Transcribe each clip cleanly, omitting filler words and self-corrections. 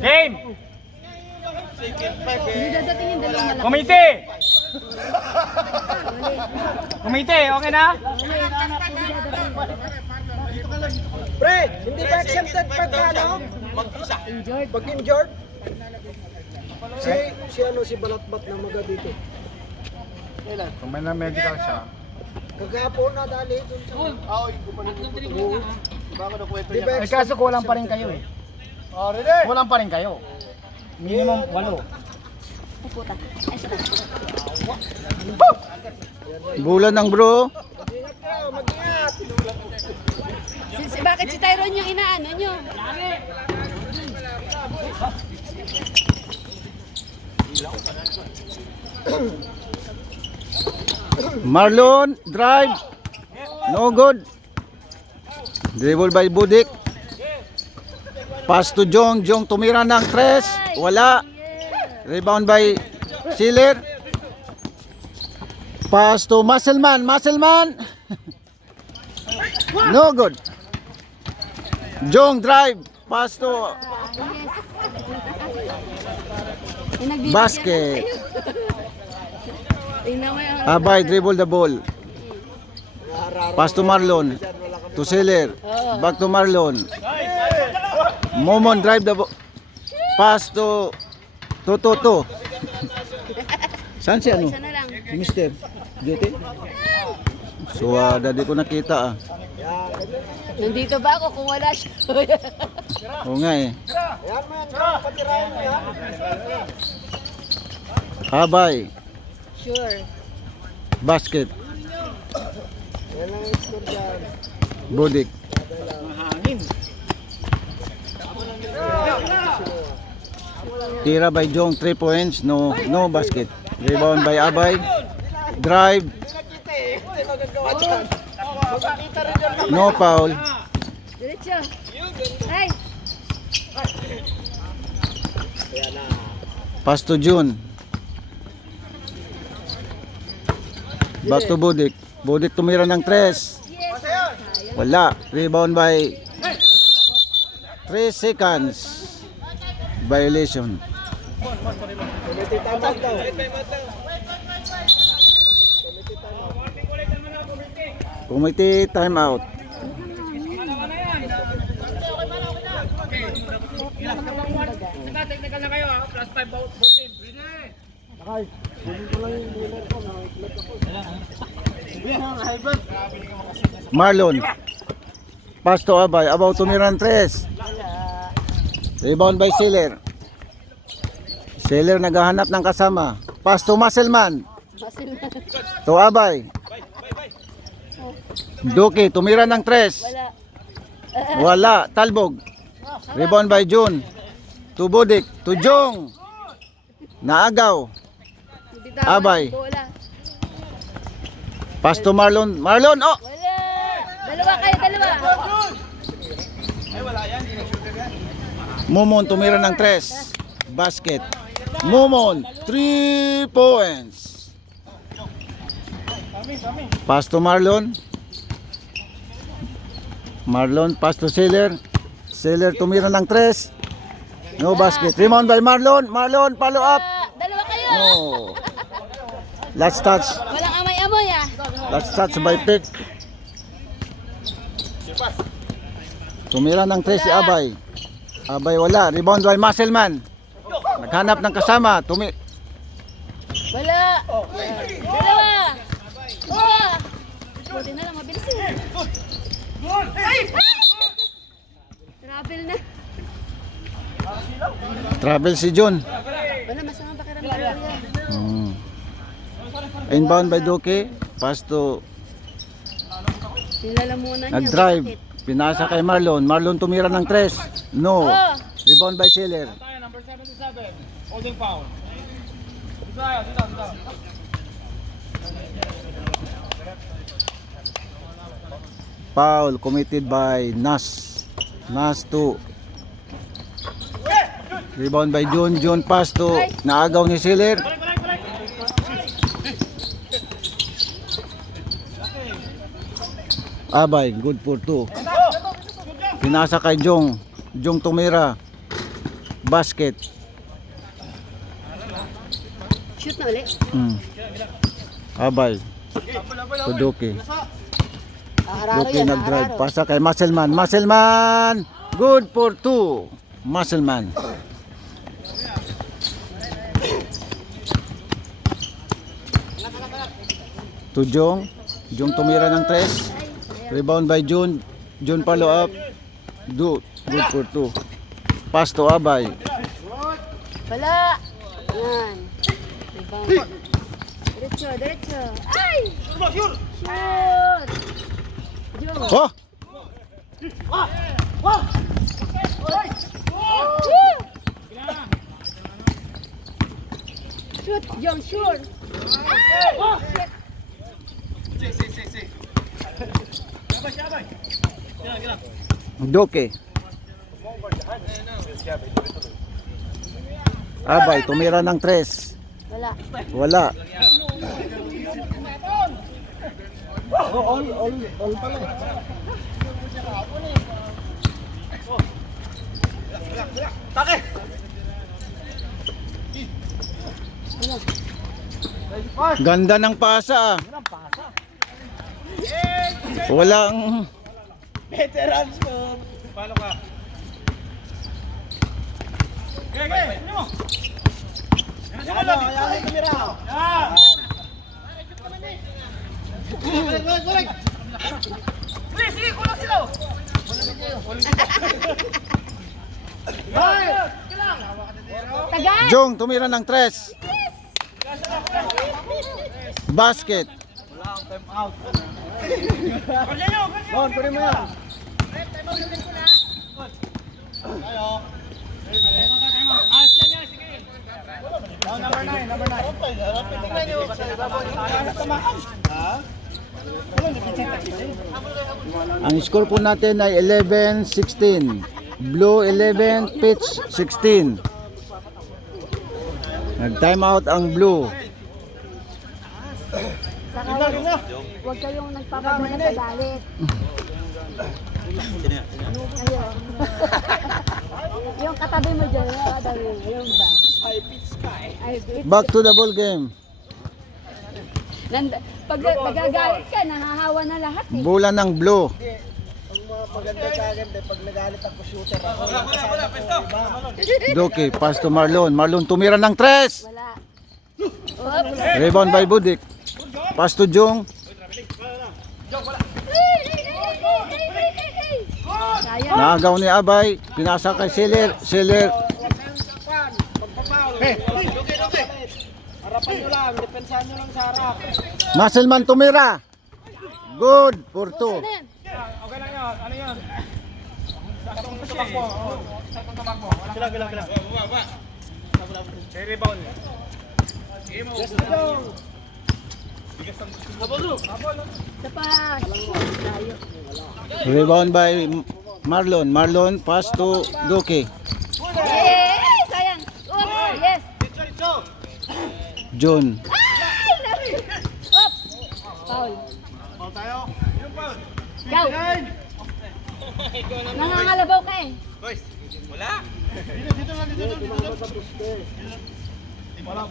Game! Hindi dadating yung dalawang malaki. Komite! Komite, okay na? Pre, hindi ba exempted pagka ano? Injured. Pag injured? Si Balatbat na maga dito. Kung may na medical siya. Kagapon na dali dun sa... Di ba Ay kaso kulang pa rin kayo eh. Kulang pa rin kayo. Minimum 8. Puputa. Ay, sarap. Bulan ng bro. Mag-ingat ka, mag-ingat! Bakit si Tyrone yung inaano nyo? Marlon, drive. No good. Dribble by Budik. Pass to Jong. Jong tumira ng 3. Wala. Rebound by Siller. Pass to Muscleman. Muscleman. No good. Jong drive. Pass to basket. Tingnan mo yung... Abay, dribble the ball. Pass to Marlon. To Siller. Back to Marlon. Momon drive the ball. Pass to Saan si ano? Isa na lang. Si Mister JT? So, dadi ko nakita ah. Nandito ba ako kung wala siya? Oo nga eh. Ayan mo yan, patirahin mo yan. Abay. Sure. Basket. Yan ang score dyan. Budik. Tira by Jong, 3 points, no basket. Rebound by Abay. Drive, Hindi magagawa dyan. Magkakita rin dyan. no foul. Diretso. Ay! Pass to June. Back to Budik. Budik tumira ng 3. Wala. Rebound by 3 seconds. Violation. Committee timeout daw. Committee timeout. Technical na kayo ha. Plus 5 vote team. Nakay, kunin ko lang yung dealer ko. Nakiklat ako. Marlon. Pass to Abay. About tumira ng 3. Rebound by Siller. Siller naghahanap ng kasama. Pass to Muscleman. Masil na. To Abay. Duki, tumira ng 3. Wala. Wala. Talbog. Rebound by June. To Budik. To Jong. Naagaw. Hindi tama. Abay. Wala. Pass to Marlon. Marlon, oh! Wala. Dalawa kayo, dalawa. Momon tumira ng 3. Basket. Momon, 3 points. Pass to Marlon. Marlon, pass to Siller. Siller tumira ng 3. No basket. Rebound by Marlon. Marlon, follow up. Dalawa kayo. No. Last touch. Walang amoy-amoy ah. Last touch by Pick. Tumira ng 3 si Abay. Abay wala. Rebound by Muscleman. Naghanap ng kasama. Wala. Dalawa. Dalawa. Buti na lang, mabilis eh. Travel na. Travel si John. Wala, masama pakiramdam ko yan. Inbound by Duque. Pass to Nilalamunan niya. nag-drive. masakit. Pinasa kay Marlon. Marlon tumira ng 3. No. Oh. Rebound by Siller. Tayo, number 77. Holding foul. Dito tayo, dito. Foul committed by Nas. Nas 2. Rebound by June. June pass to naagaw ni Siller. Abay, good for 2. Pinasa kay Jong. Jong tumira. Basket. Shoot na ulit. Abay. To Duki. Hararo Duki yan, nag-drive. hararo. Pasa kay Muscleman. Muscleman! Good for 2. Muscleman. To Jong. Jong tumira ng 3. Rebound by June. June follow up. Good for 2. Pass to Abay. Wala. Yan. Rebound. Diretso, diretso. Ay! Shoot! Jung. Oh! Shoot, Jung, shoot. Duki. Abay, tumira ng 3. Wala. Wala. All pala eh. Take! Ganda ng pasa. Walang Veterans ko. Paano ka? Okay. Ano? Ano? Ayan yung kamera. Balik! Sige, kulang sila! Tagal! Jong tumira ng 3. Basket. Bon, kunin mo yan. Number 9. Tingnan nyo. Ang score po natin ay 11-16. Blue 11, Pitch 16. Nag-time out ang Blue. Saka huwag kayong nagpapadala sa galit. Ayun. Yung katabi mo dyan, yung katabi mo, yung ba? High pitch ka eh. Ay, wait. Back to the ball game. Pag nagagalit ka, nahahawa na lahat eh. Bola ng Blue. Ang mga maganda sa akin, pag nagalit ako shooter ako. Wala, iba. Duki, pass to Marlon. Marlon tumira ng 3. Wala. Oops. Rebound by Budik. Pass to Jong. Sayang. Naagaw ni Abay. Pinasa kay Seller. Seller. Pagpapaul. Harapan nyo lang, depensahan nyo lang sa harap. Muscleman tumira. Good for 2. Ano yan? Okay lang yun, ano yun? Saktong tabak mo. Saktong tabak mo. Kila. Rebound. Yes, Jong. Isa pa. Layo. Rebound by Marlon. Marlon pass to Duki. Hey, sayang. Oops. Yes. June. Ay, nabi. Oops. Foul. Foul tayo. Yung foul. Go. Nangangalabaw ka eh. Boys, wala. Dito lang. Wala.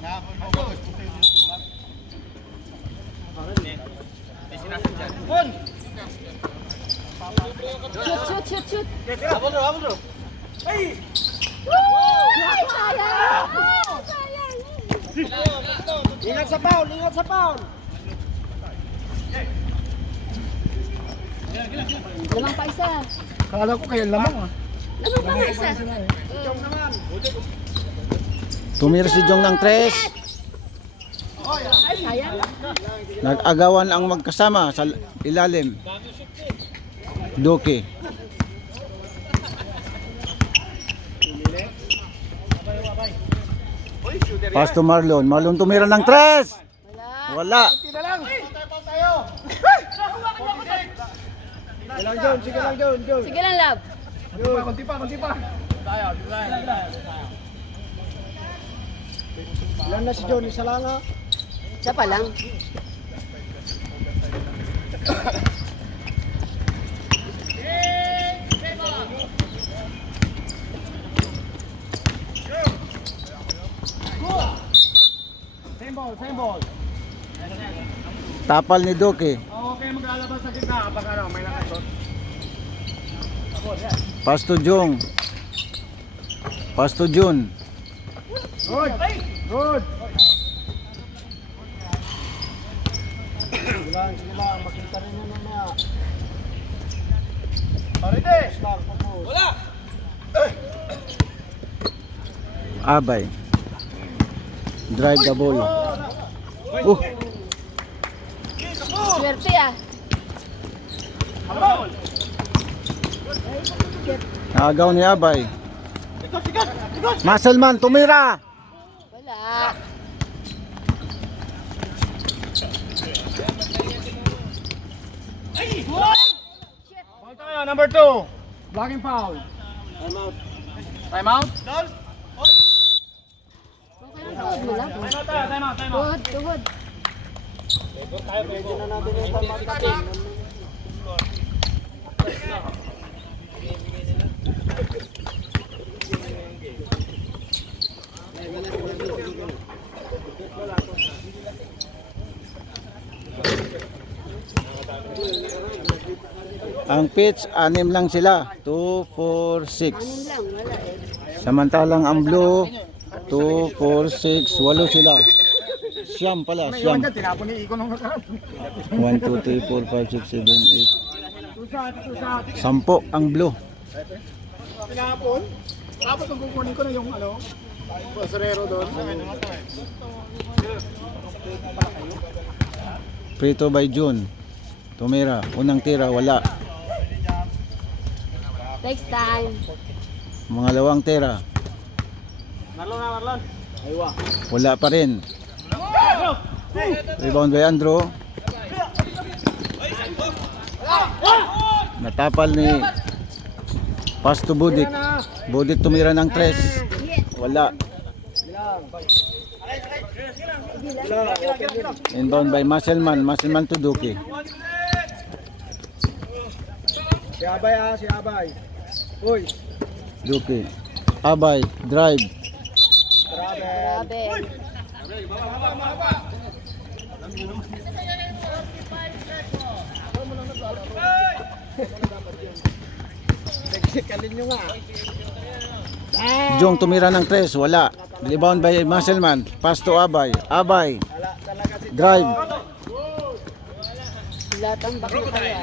Bon! Shoot. Habol bro. Ay! Woo! Ay, sayang. Oh, sayang. Ingat sa foul. Lamang pa isa. Kala ko kayo lamang ah. Lamang pa isa. Jong naman. Tumira si Jong ng 3. Ay, sayang. Nag-agawan ang magkasama sa ilalim. Duki. Pass to Marlon. Marlon tumira ng 3. Wala. Wala. Sige lang, Jong. Sige lang, love. Kunti pa. Ilan na si John? Isa lang ha? Isa pa lang. Natapal ni Duki. Okay, maglalabas sa gitna kapag ano, may nakasot. Pasto Jung. Pasto Jun. Good! Good! Sige lang, makita rin na mamaya. Marites! Abay. Drive the ball. Swerte ah. Agaw ni Abay. Muscleman, tumira. Wala. Foul tayo, number 2. Blocking foul. Time out. Okay lang, tuhod mo lang. Time out tayo, time out, time out. Tuhod, tuhod. Medyo na natin ito matating. Ang pitch, 6 lang sila. 2, 4, 6. Anin lang, wala eh. Samantalang ang blue, 2, 4, 6, 8 sila. Siyam pala, May siyam. iwan dyan, tinapon ni Iko nung nakaraan. 1, 2, 3, 4, 5, 6, 7, Susat. 8. 10 ang blue. Tinapon. Tapos nung kukunin ko na yung ano, basurero doon. Prito by June. Tumira, unang tira, wala. Next time. Mangalawang tira, Marlon na, Marlon. Aywa. wala pa rin. Rebound by Andrew. Natapal ni Pasto Budik. Budik tumira ng 3. Wala. Inbound by Muscleman. Muscleman to Duki. Si Abay ah, si Abay. Uy, Duki. Abay. Drive. grabe. Grabe. Kalin nyo nga. Jong tumira ng 3. Wala. Rebound by Muscleman. Pass to Abay. Abay. Drive. Latang bakit kaya.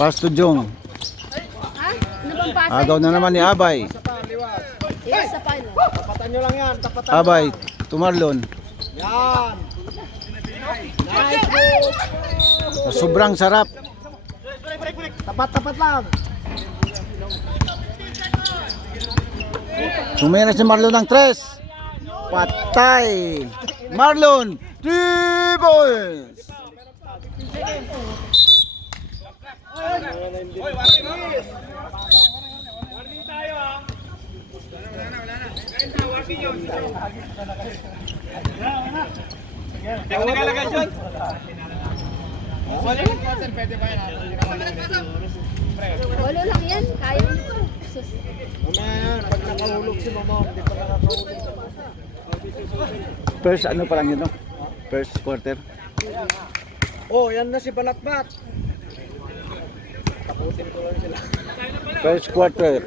Pass to Jong. Ha? Ano bang pasa? Agaw na naman ni Abay. Yes, sa final. Tapatan nyo lang yan, tapatan nyo. Abay. To Marlon. Yan. Sobrang sarap. Tapat-tapat lang. Tumira si Marlon ng 3. Patay. Marlon. 3 points. Warning tayo ah. Wala na. Warning yun. Technical agad yun. Wala yung quarter, pwede ba yan? Walo lang yan. Kaya mo ito. Sus. Mamaya yan, pag nakahulog si Mama, hindi pa nakakahulog. First ano pa lang yun, no? First quarter. Oh, yan na si Balatbat. Tapusin ko lang sila. First quarter.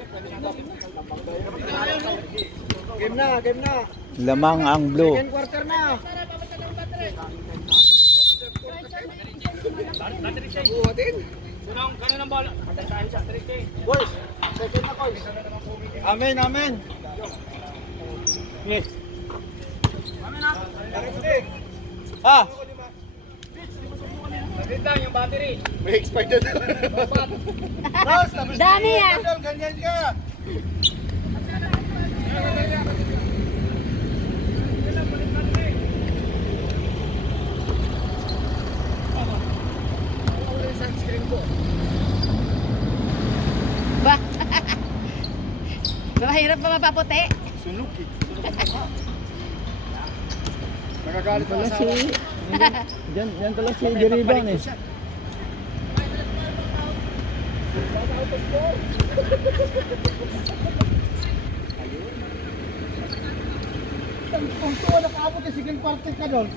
Game na, game na. Lamang ang blue. Second quarter na. Buhatin. Ganun ang bola. Boys, second na boys. Amen, amen. Yes. Ha? Saglit lang yung battery. May expired na. Dami ah. Ganyan ka. Ba? Mahirap pa mapaputi. Sunog eh. Nagagalit Pala na si... Diyan pala si Geriban eh. Kung tuwa nakaabot yung second quarter ka doon.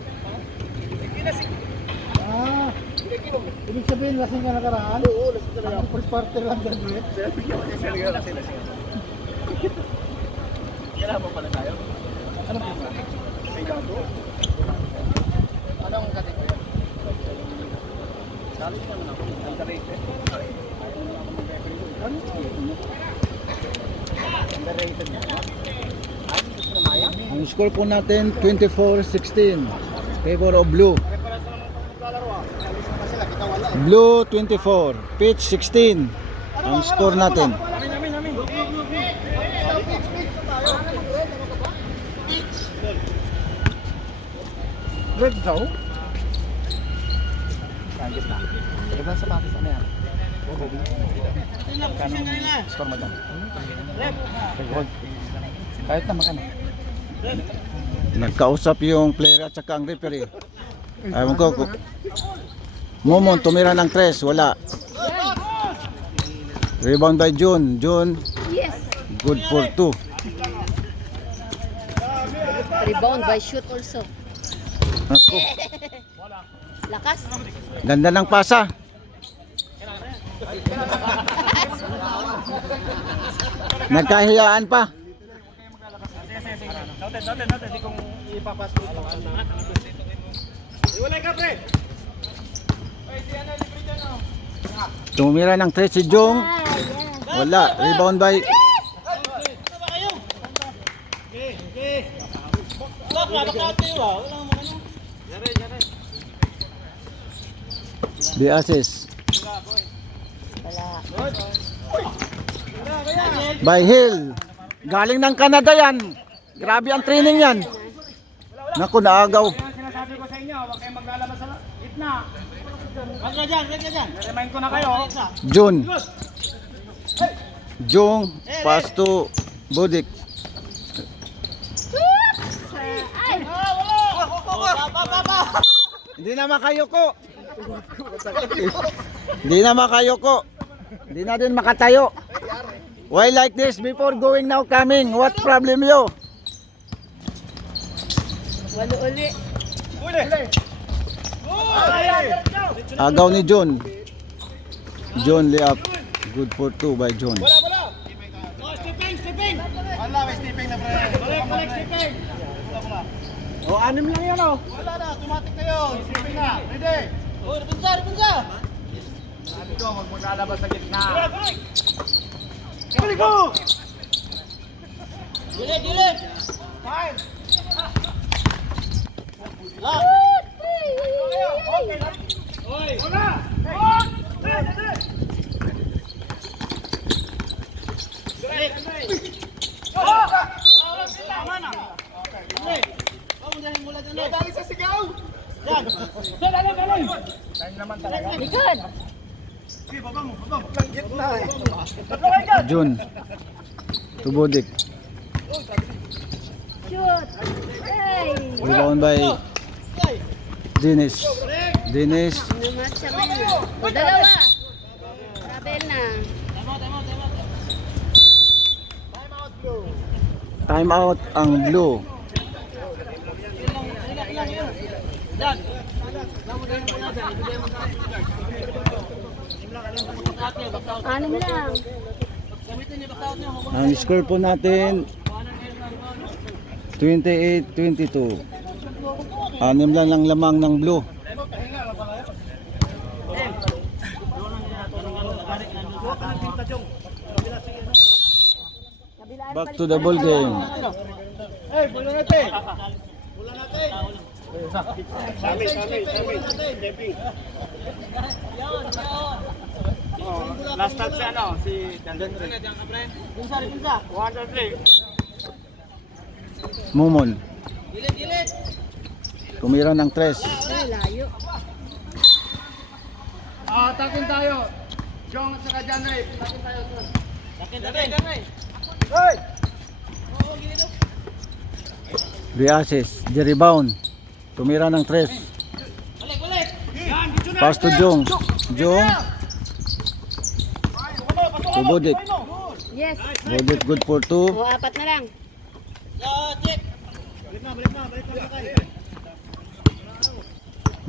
Ibig sabihin, lasing ka nakaraan? Oo, lasing ka nakaraan. First party lang ganun. Kailangan mo pala tayo. Ano po ba? May gato. Anong kategory? Salit naman ako. Underrated. Underrated niya. Ang score po natin 24-16. Favor of blue. Blue 24, pitch 16. Ang score natin. Amin. Red daw? Sangit na. Iba sa patis ano yan? Score mo dyan. Kahit na makano. Nagkausap yung player at saka ang referee. Ayaw ko. Momon, tumira ng 3, wala. Rebound by June. June, Yes. good for 2. Rebound by shoot also. Ako, Lakas. ganda ng pasa. Nagkahiyaan pa. Noted. Di kong ipapasok. Iwalay ka, pre. Ay, si ano, libre dyan, oh. Tumira ng 3 si Jong. Wala. Rebound by the assist. By Hill. Galing ng Canada yan. Grabe ang training yan. Naku, naagaw. Yan, sinasabi ko sa inyo, huwag kayong maglalabas sa gitna. Wag ka dyan. Remind ko na kayo. June. Jong, pass to Budik. Ay! Hindi na makayuko. Hindi na makayuko. Hindi na din makatayo. Why like this before going now coming? What problem you? Walo uli. Agaw ni John. John layup. Good for 2 by John. Wala. Oh, Stepping. Wala, may stepping na, pre. Balik, stepping. Wala. Oh, 6 lang yan, oh. Wala na, automatic na yun. Stepping na. Ready? Oh, punsa. Sabi ko, huwag maglalabas sa gitna. Balik mo! Dilit! Fine! Lock! Oy! Wala! Dali sa sigaw! Yan! Dali! Time naman talaga. Likod. Sige, baba mo. Ang gitna eh. John. To Budik. Shoot. Hey! Rebound by Dennis. Dennis. Numat sa kanya. O, dalawa. Rabel na. Time out ang blue. Anim lang. Ang score po natin 28-22. 6 lang ang lamang ng blue. Back to the ball game. Hey, bola natin. Sami. Stepping. Oh, last touch si ano, si Dandan. Punsa. 1, 2, 3. Momon. Tumira ng 3. Ay, layo. Takin tayo. Jong at saka John Ray. Takin tayo. Takin. The assist. The rebound. Tumira ng 3. Pass to Jong. Jong. To Budik. Yes. Budik good for 2. O, 4 na lang.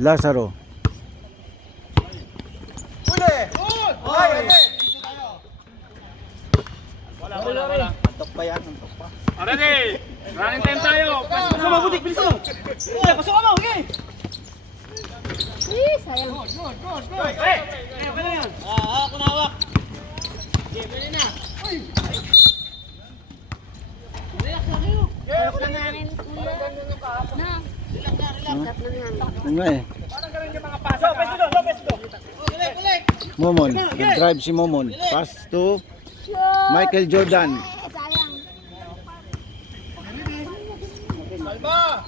Lazaro. huli. Ay, ate. Antok pa yan, antok pa. Ready! Running time tayo! Pasok mo, butik, bilisan mo. Pasok mo, okay. Sayang. Ako na hawak. Sarap ng hangin, kuya. Na. Sarap ng hangin. Ano nga eh. Momon, nag-drive si Momon. Pass to Shoot! Michael Jordan. Sayang.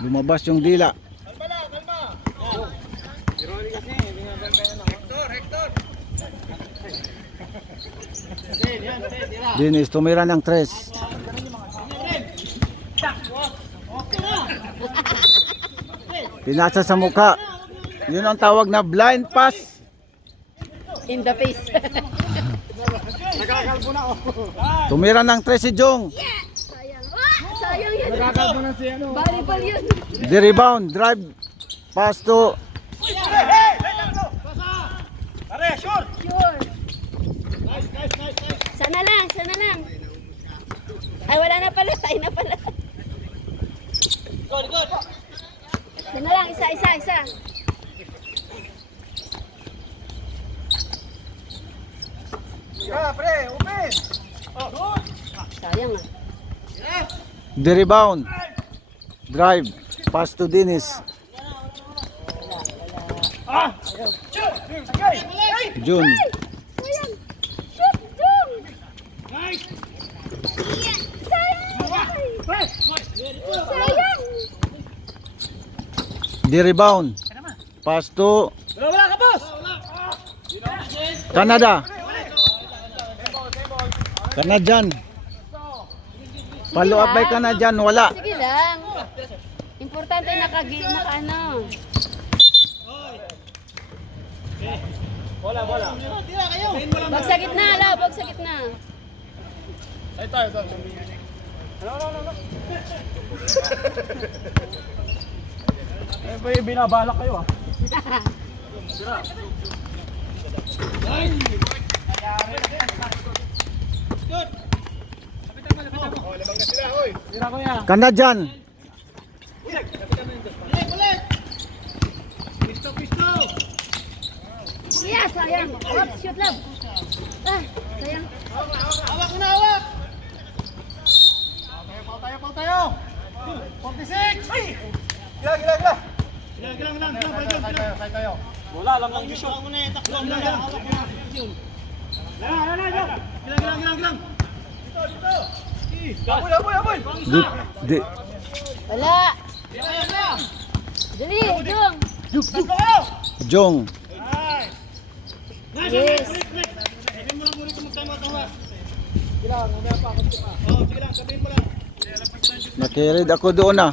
Lumabas yung dila. Dennis, tumira ng 3. Pinasa sa mukha. Yun ang tawag na blind pass. In the face. Tumira ng 3 si Jong. Sayang. Sayang yan. Volleyball yun. The rebound, drive, pass to Pare, sure. Sure. Sana lang, sana lang. Ay, wala na pala. Ay na pala. Good. Sana lang, isa. Pre, open. Sayang ah. the rebound, drive, pass to Dennis. June, Sayang. Shoot, Jung. Sayang. the rebound, pass to Wala ka, boss. Canada. Canadian. Follow up by Canadian, wala. Sige lang. Importante naka-ano. Bola. Tira kayo. Bag sa gitna, ala. Bag sa gitna. Binabalak kayo ah. Tira ko yan. Canadian. Pisto. Yeah, sayang. Oops, shoot lang. Ah, sayang. Hawak mo na, hawak. Paul tayo. 46. Ay! Gila. Say tayo. Wala lang ang shoot. Hawak mo na yung takbo. Gila. Aboy. Di- Wala. Dali, Jung. Jong, Yes. nakirid ako doon ah.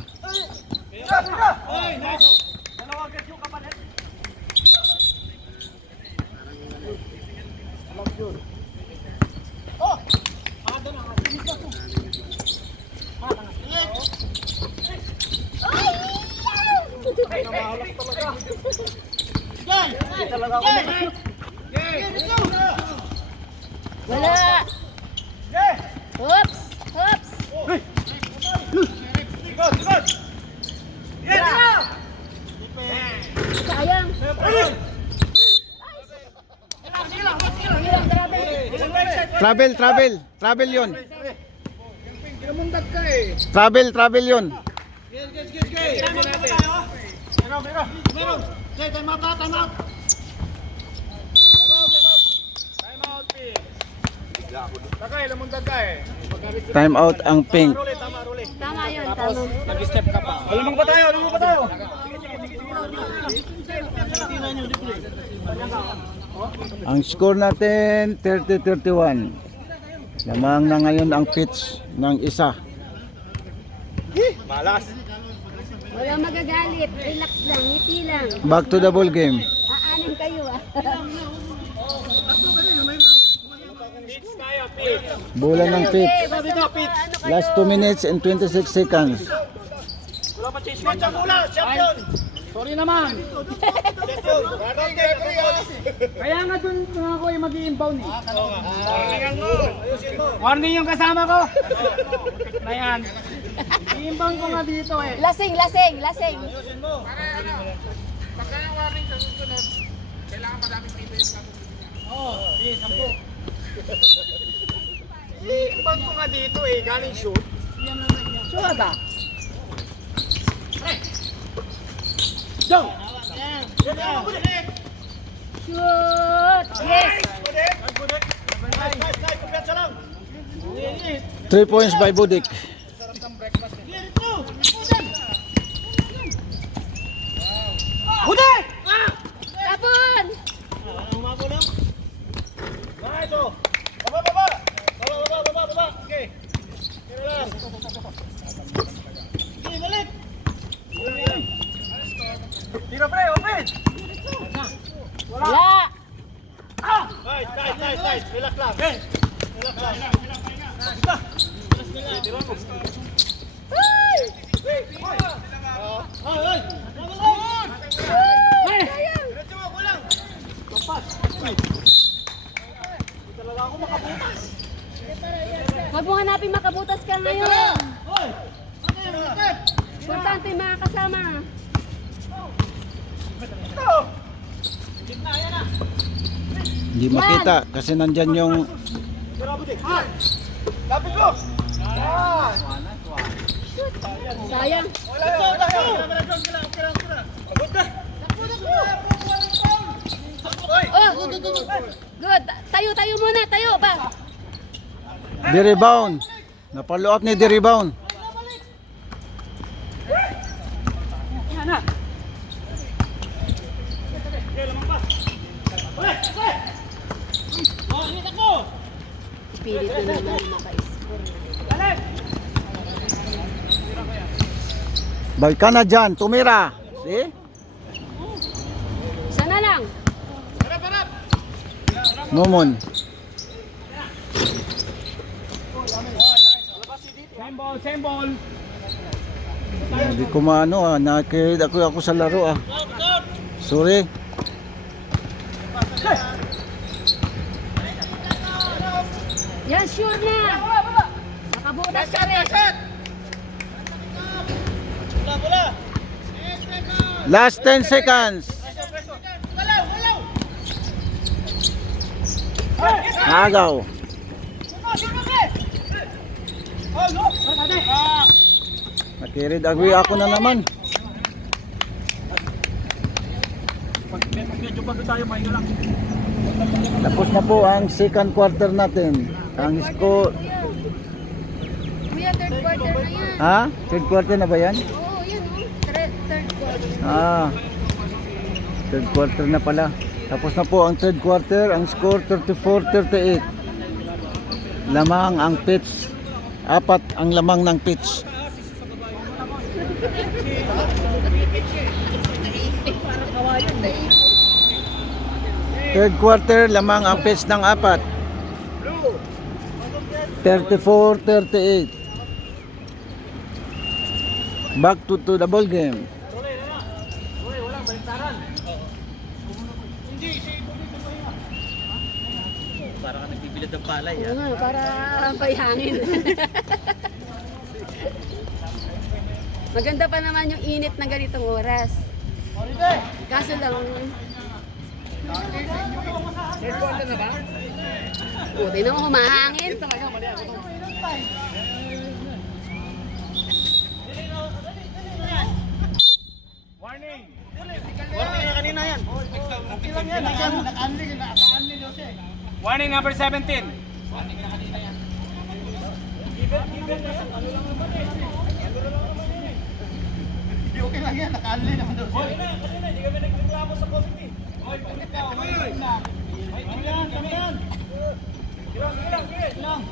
Wala. Oops. Sayang. Travel yun. Travel yun. Time out ang pink. Tama yun, tama. Alam mo pa tayo. Ang score natin 30-31. Lamang na ngayon ang pitch ng isa. Malas. Wala magagalit. Relax lang, ngiti lang. Back to the ball game. Aanin kayo ah. Bola ng pitch. Ano Last 2 minutes and 26 seconds. Wala pa change. Champion. Sorry naman. Kaya nga dun ako yung mag-i-inbound eh. Warning yung kasama ko. Na yan. I-inbound ko nga dito eh. Lasing, lasing, lasing. Sige, 10. I-inbound ko nga dito eh. Galing shoot. Shoot ba? Go! Shoot! Yes! 3 points by Budik. Hude! Tapon! Tira pre, open! Wala! Relax lang. Huwag mo hanapin makabutas ka ngayon. Importante mga kasama. Hindi makita kasi nandyan yung Lapit ko! Sayang. Oh, good. Tayo, tayo muna. Tayo ba? di-rebound. Napalo up ni di-rebound. Yan na. Espiritu naman maka-score. Balik ka na dyan, tumira. See? Sana lang. Momon. Same ball. Hindi ko maano nakikinig ako sa laro Sorry. Yan, sure na. Nakabutas ka rin. Last 10 seconds. Agaw. Nakirid agwi ako na naman. Medyo bago tayo, mahinga lang. Tapos na po ang second quarter natin. Ang score, Kuya, third quarter na yan. ha? Third quarter na ba yan? Oo, yan oh. Third quarter. Third quarter na pala. Tapos na po ang third quarter. Ang score 34-38. Lamang ang pitch. 4 ang lamang ng pitch. Third quarter, lamang ang pitch ng 4. 34-38. Back to the ball game. Oo nga, para bayhangin. Maganda pa naman yung init na ganitong oras. Kaso lang, buti naman humahangin. Warning! Warning na kanina yan. Okay lang yan. Naka-unli Jose. Warning number 17. Okay lang yan. Naka-unli naman Jose. Hindi kami nagreklamo sa committee. Kami yan. Ilang.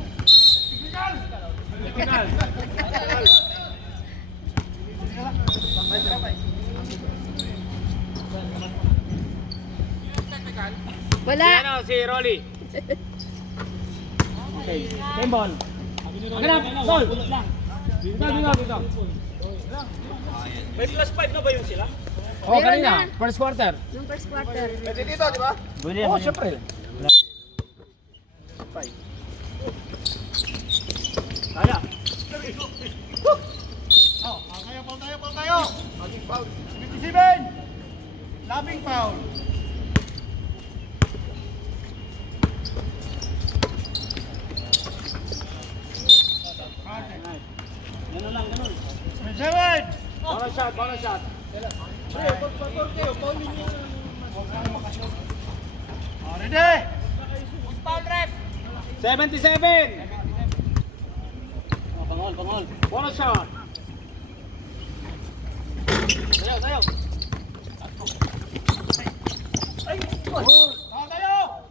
Technical. Wala. Ano, si Rolly. Okay, same ball. Ganap, ball. Dito. May plus 5 na ba yun sila? Oh, Meron kanina. na. First quarter. Yung first quarter. Pwede dito, di ba? Oh, syempre. Kaya. Oh, foul tayo. Magic foul. 57. Labing foul. Ganun lang, ganun. 7. Bonus shot, bonus shot. Oh, ready. 77. Bangol, bangol. Bonus shot. Tayo, tayo. Oh, tayo.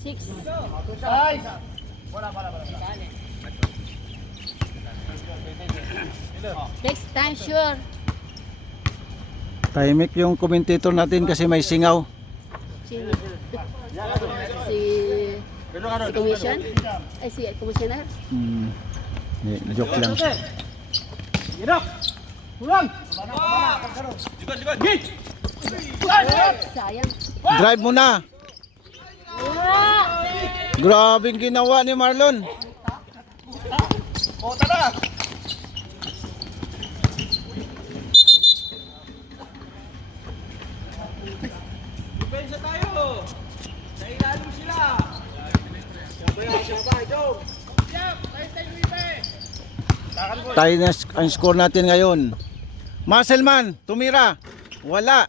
6. Nice. Next time, sure. Tahimik yung commentator natin kasi may singaw. Si commission? Ay, si commissioner? Joke lang. Hirap. Pulang. Git. Sayang. Drive mo na. Wala! Grabing ginawa ni Marlon. Bota na. Depensa tayo. Sa ilalim sila. Sabay, go. Tayo na ang score natin ngayon. Muscleman, tumira. Wala.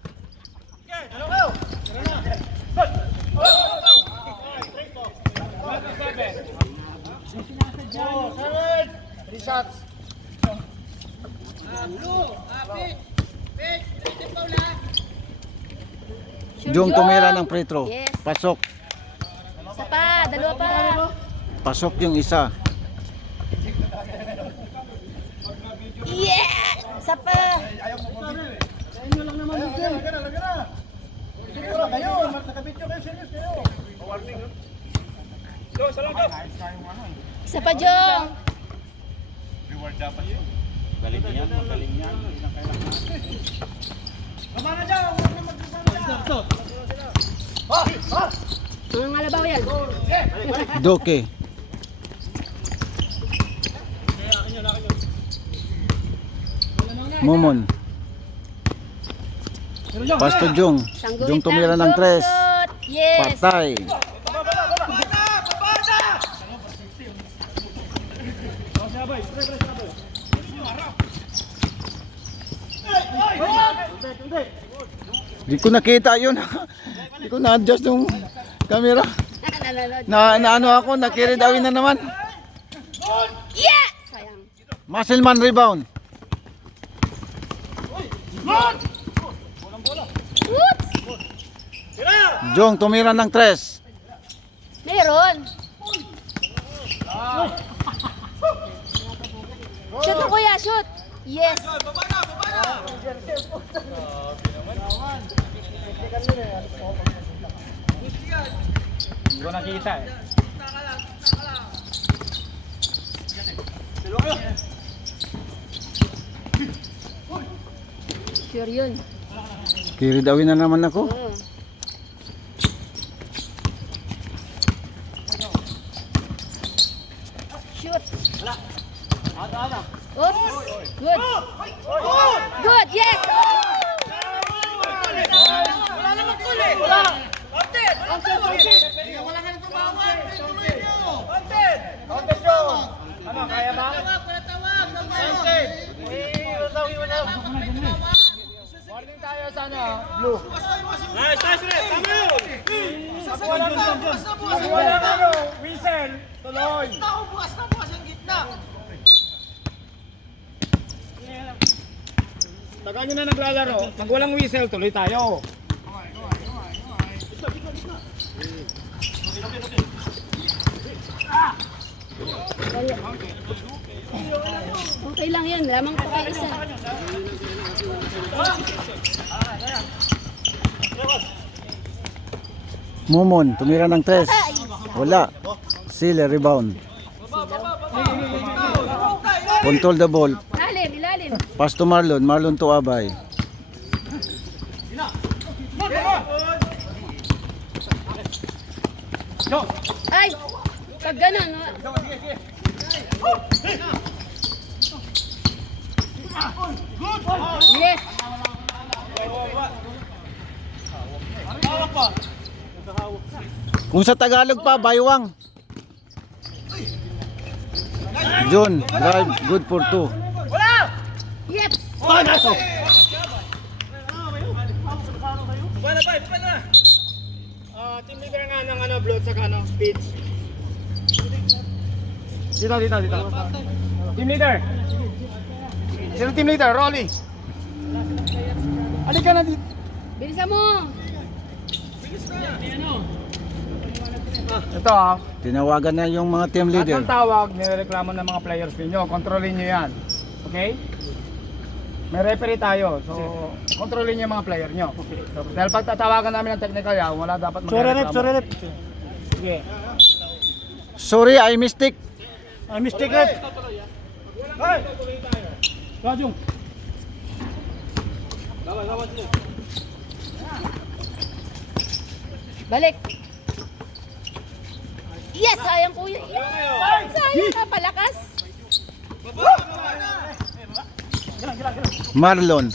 Three shots. Jong tumira ng free throw. Yes. Pasok. Isa pa, dalawa pa. Pasok yung isa. Yeah! Isa pa. Lagyan na. Siguro kayo, nakabidyo kayo, serious kayo. Isa pa, Jong. Reward dapat yun. Galing yan, magaling yan. Tama na dyan, huwag na magkasama dyan. Mga ngalabaw yan. Doke. Momon. Pasto Jong. Jong tumira ng tres. Shoot. Yes. Patay. Di ko nakita yun. Di ko na-adjust yung camera. Na ano ako, na-carried away na naman. Yeah! Sayang. Muscleman rebound. Whoops! Jong tumira ng tres. Meron. Shoot mo, kuya, shoot. Yes. Hindi ko nakita eh. Sure yun. Carried away na naman ako. Oo. Shoot. Oops. Good. Good, yes. Wala namang kuli. Content. Wala ka nang tumawag. Tuloy nyo. Content. Content Jong. Ano, kaya ba? Content. Warning tayo sa ano, blue. Nice, Red. Tama yun. Kasi wala ka ano, whistle, tuloy. Bukas ang gitna. Tagal nyo na naglalaro, pag walang whistle, tuloy tayo. Okay lang yun. Lamang pa kayo isa. Momon tumira ng tres. Wala. Sile rebound. Control the ball. Ilalim, ilalim. Pass to Marlon. Marlon to Abay. Pag ganun, yes. Kung sa Tagalog pa, baywang. John, drive, good for 2. Yep. Team leader nga ng ano, blood sa ano, pitch. Dito. Team leader. Sino team leader? Rolly. Halika na dito. Bilisan mo. Ito ah. Tinawagan na yung mga team Lahat leader. ng tawag, nireklamo ng mga players ninyo. Kontrolin nyo yan. Okay? May referee tayo. So, kontrolin nyo yung mga player nyo. So, dahil pag tatawagan namin ng technical yan, wala dapat magreklamo. Sorry, rep. Sige. Sorry, I mistake. Mistake, rep. Hey! Rajung. Balik. Yes, sayang kuya. Yes, sayang napalakas. Marlon.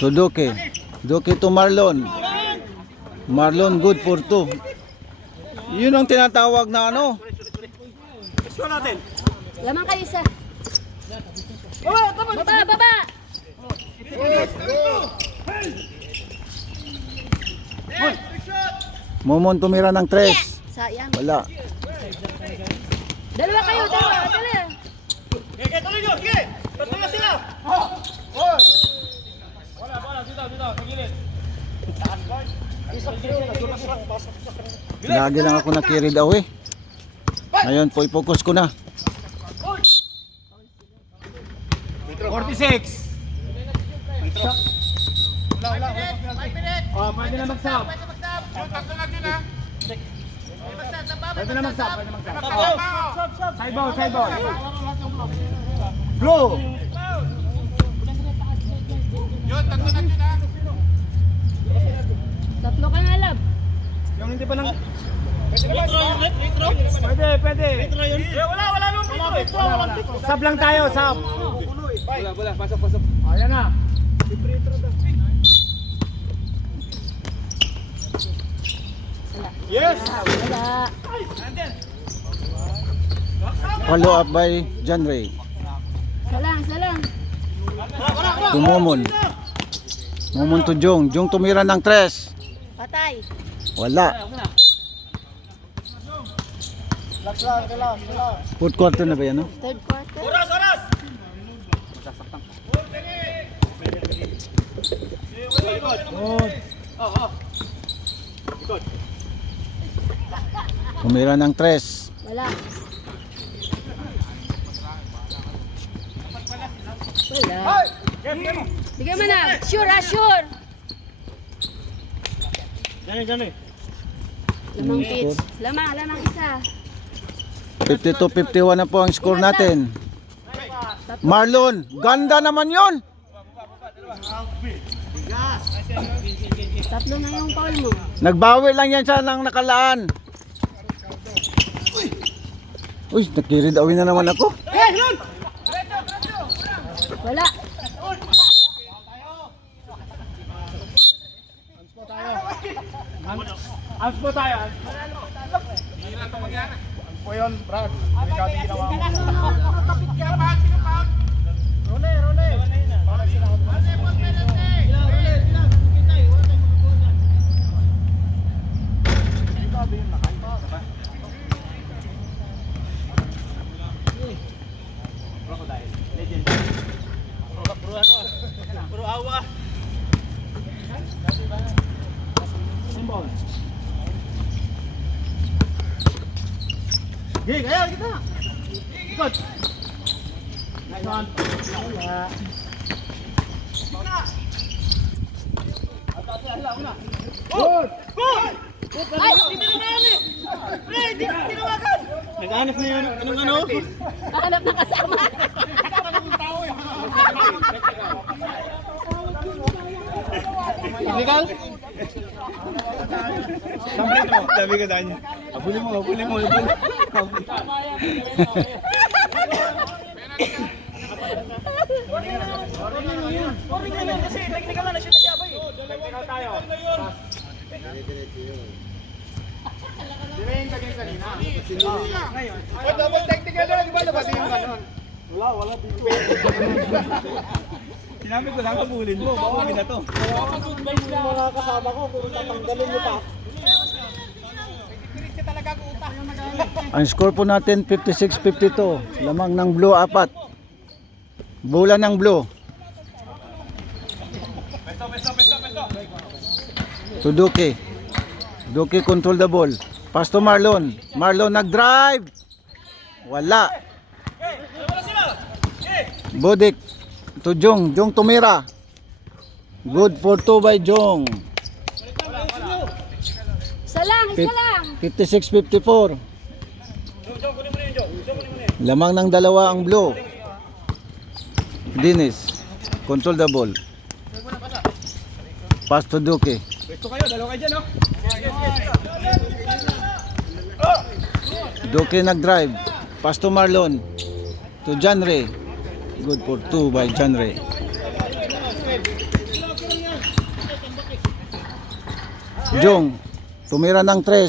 To Duque. Duque to Marlon. Marlon, good for 2. Yun ang tinatawag na ano. Lamang kayo isa. Baba. Momon tumira ng 3. Sayang. Wala. Dalawa kayo, dalawa. Lagi lang ako na-carried away. Ngayon po, i-focus ko na. 46. Oh, pwede na mag-sub. Pwede na mag-sub. Side ball. Blue. Tatlo ka na, lab. Yung hindi pa nang... Pwede. Wala nung litro. Sub lang tayo, sub. Wala, pasok. Ayan na. Yes! Wala. Follow up by John Ray. Salang. To Momon. Momon to Jong. Jong tumira ng 3. Patay. Wala. Fourth quarter na ba yan? No? Third quarter. Tumira ng 3. Wala. Bigyan mo na. Sure. Lamang pitch. Lamang isa. 52-51 na po ang score natin. Marlon, ganda naman yon. Tatlo na yung foul mo. Nagbawi lang yan siya ng nakalaan. Uy, nakirid awin na naman ako. Wala. Ans po tayo. Po yun, Brad. May kati ginawa mo. Rone. Puro awa. Simbol. Gig, ayo kita. Ikut. Nice one. Good. Ay! Nag-anak na yun. Anong ano? Hanap na kasama. Illegal? Sabi ko sa kanya. Huli mo. Technical tayo. Sino yung taging kanina? Ay, dapat technical na, di ba? Labas yung ganon. Wala dito. Sinabi ko lang kabulin mo, baka na to. Mga kasama ko, kung tatanggalin mo pa. Ang score po natin 56-52. Lamang ng blue 4. Bola ng blue. To Duque. Duque control the ball. Pass to Marlon. Marlon nag-drive. Wala. Bodik to Jong. Jong tumira. Good for 2 by Jong. Isa lang, isa lang. 56-54. Lamang ng dalawa ang blue. Dinis. Control the ball. Pass to Duque. Pwesto kayo, dalawa kayo dyan, no? Duque nag-drive. Pass to Marlon. To John Ray. Good for 2 by John Ray. Jong. Tumira ng 3.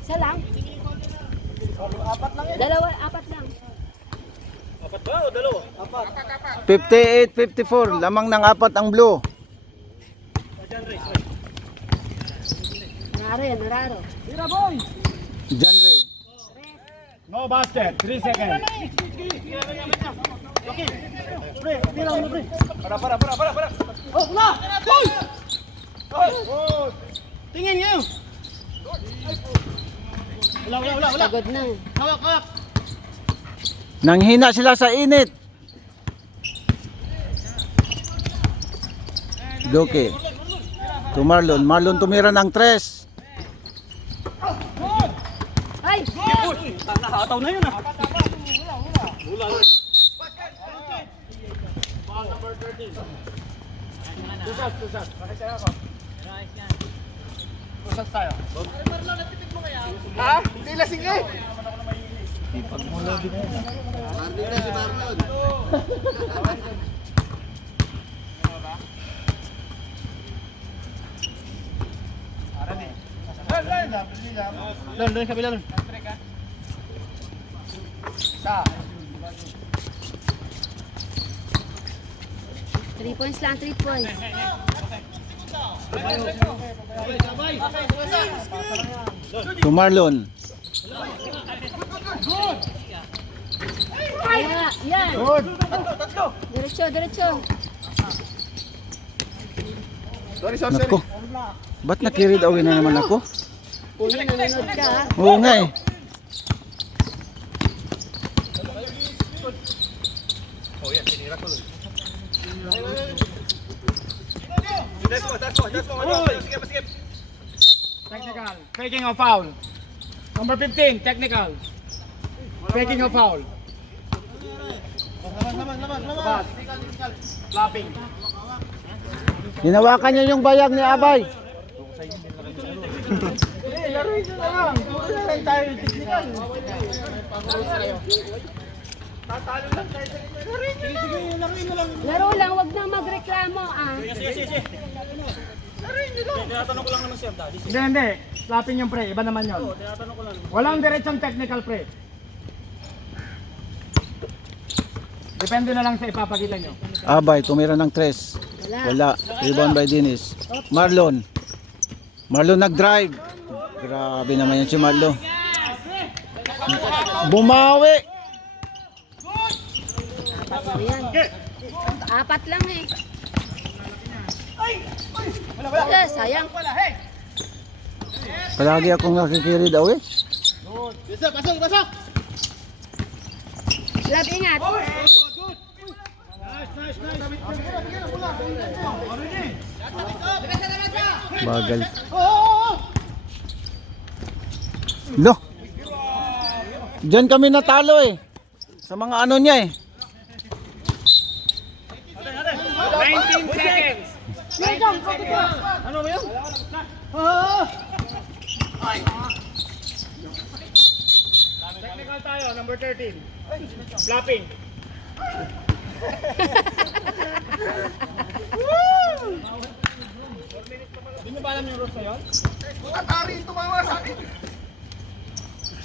Isa lang. Dalawa, apat lang. 58-54. Lamang ng 4 ang blue. Nararo. John Ray. No basket. 3 seconds. Para. Oh, wala! Tingin niyo! Wala. Pagod na. Hawak. Nanghina sila sa init. Duque. To Marlon. Marlon tumira ng 3. Ay! Nakataw na yun, ah. Tusas. Pakisaya ako. Tusas tayo. Ha? Hindi lasing eh. Doon, kabila doon. Sa. 3 points lang, 3 points. To Marlon. Yan. Good. Diretso. Sorry. Nako. Ba't na-carried away na naman ako? Uy, nanonood ka ha. Oo nga eh. Technical. Faking of foul. Number 15. Technical. Faking of foul. Labas. Slapping. Hinawakan niya yung bayag ni Abay. Laruin nyo na lang. Puro na lang tayo technical. Tatalo lang tayo. Laruin mo lang. Laro lang, wag na magreklamo ah. Tinatanong ko lang naman siya, Daddy. Hindi. Slapping yung pre. Iba naman yun. Tinatanong ko lang. Walang diretsong technical pre. Depende na lang sa ipapakita nyo. Abay tumira ng 3. Wala. Rebound by Dinis. Marlon. Marlon nag-drive. Grabe naman yan si Marlon. Bumawi. Apat lang yan. Apat lang eh. Wala, sayang. Palagi akong nakikirid away. Pasok! Love, ingat. Bagal. Lo. Diyan kami natalo eh. Sa mga ano niya eh. 19 seconds. Ano ba yun? Technical tayo, number 13. Flapping. Hindi nyo ba alam yung rules na yun?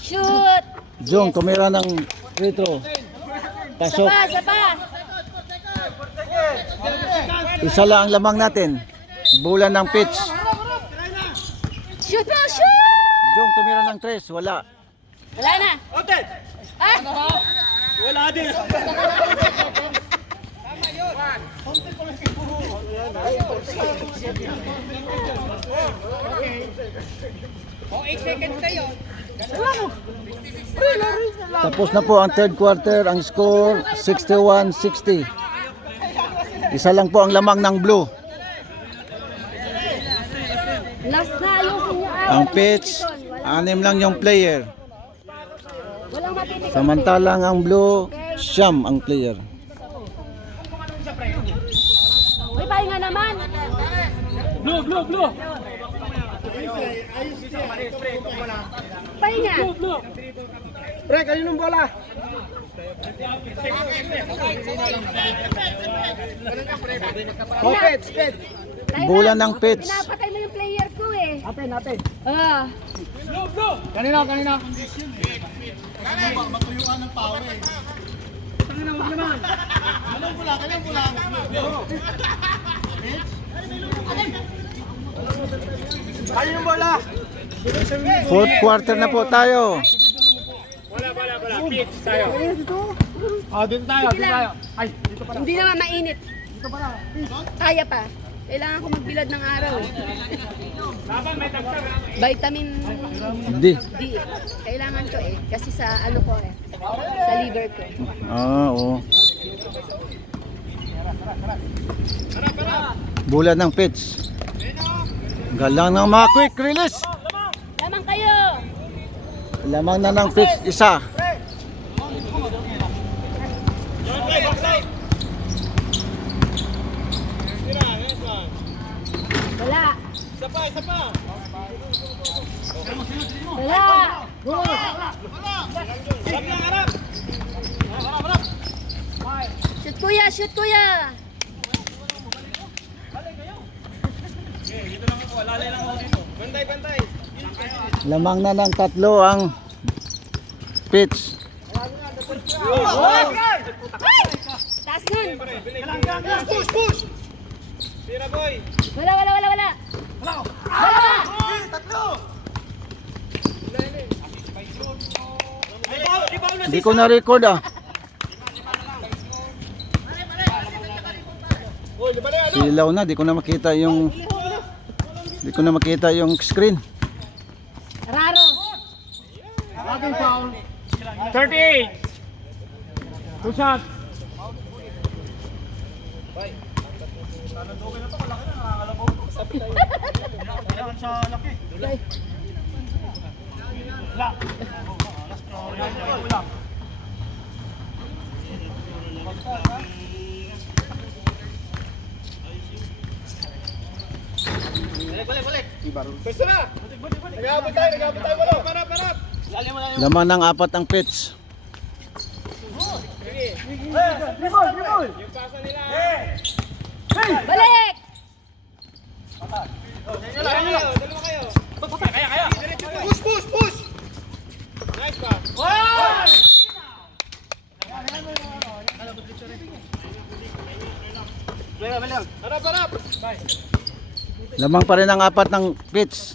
Shoot! Jong, tumira ng free throw. Pasok. Sapa! Isa lang ang lamang natin. Bulan ng pitch. Shoot na! Shoot! Jong, tumira ng 3. Wala. Wala na! Ah! Wala din. Tapos na po ang third quarter. Ang score 61-60. Isa lang po ang lamang ng blue. Last na, ayusin niyo. Ang pitch, 6 lang yung player. Walang matitikot. Samantalang ang blue, 9 ang player. Uy, pahinga naman. Blue. Pahinga. Pre, kaninong bola? Speed. Bulan ng pitch. Pinapatay mo yung player ko eh. Natin. Ah. Kanina. Kaninong bola? Fourth quarter na po tayo. Wala. Pitch tayo. Dito tayo. Ay, dito pala. Hindi naman mainit. Kaya pa. Kailangan ko magbilad ng araw. Vitamin Di. D. Kailangan ko eh. Kasi sa ano ko eh. Sa liver ko. Oo. Bulan ng pitch. Galang ng mga quick release. Lamang kayo! Lamang na ng pitch, isa. Wala! Isa pa. Wala! Harap. Shoot kuya! Bantay. Lamang na ng 3 ang pitch. Taas nun! Push. Tira boy. Wala! Hindi ko na-record ah. Silaw na, di ko na makita yung screen. Raro! Ating foul. 38. 2 shots. Balik. Pwesto na. Nag-aabot tayo. Parap. Laman ng 4 ang pitch. Dribble. Yung pasa nila. Balik! Dalawa kayo. Kaya. Push. Nice pa. Harap. Lamang pa rin ang 4 ng pitch.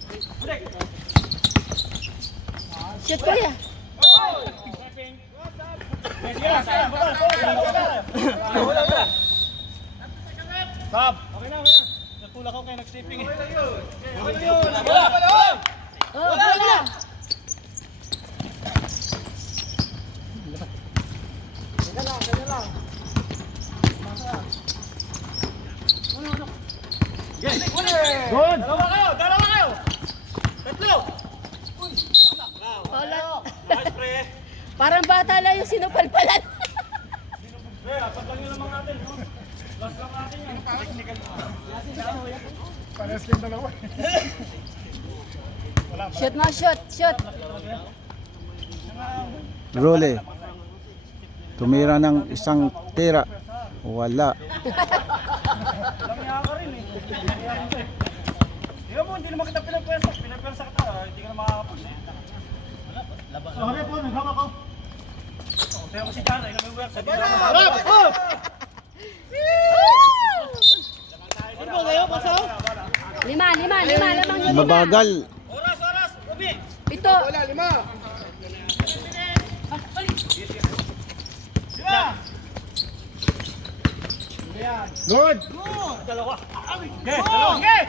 Shoot kuya! Stop. Natulak ako kayo nag-sleeping eh. Oh, wala! Good. Dalawa kayo. Tatlo. Wala. Nice pre. Parang bata lang yung sinupalpalan. Pares kayong dalawa. Shoot mo, shoot, shoot. Role. Tumira ng isang tira. Wala. Di ba mo, hindi naman kita pinagpersa. Pinagpersa kita, hindi ka na makakapag. So, hari po, naghama ko. Tayo mo si Tara, ina may work. Sabi na ako. Ano ba kayo, pasaw? Lima, lamang nyo, lima. Mabagal. Oras, Ruby. Ito. Good! Dalawa. Okay!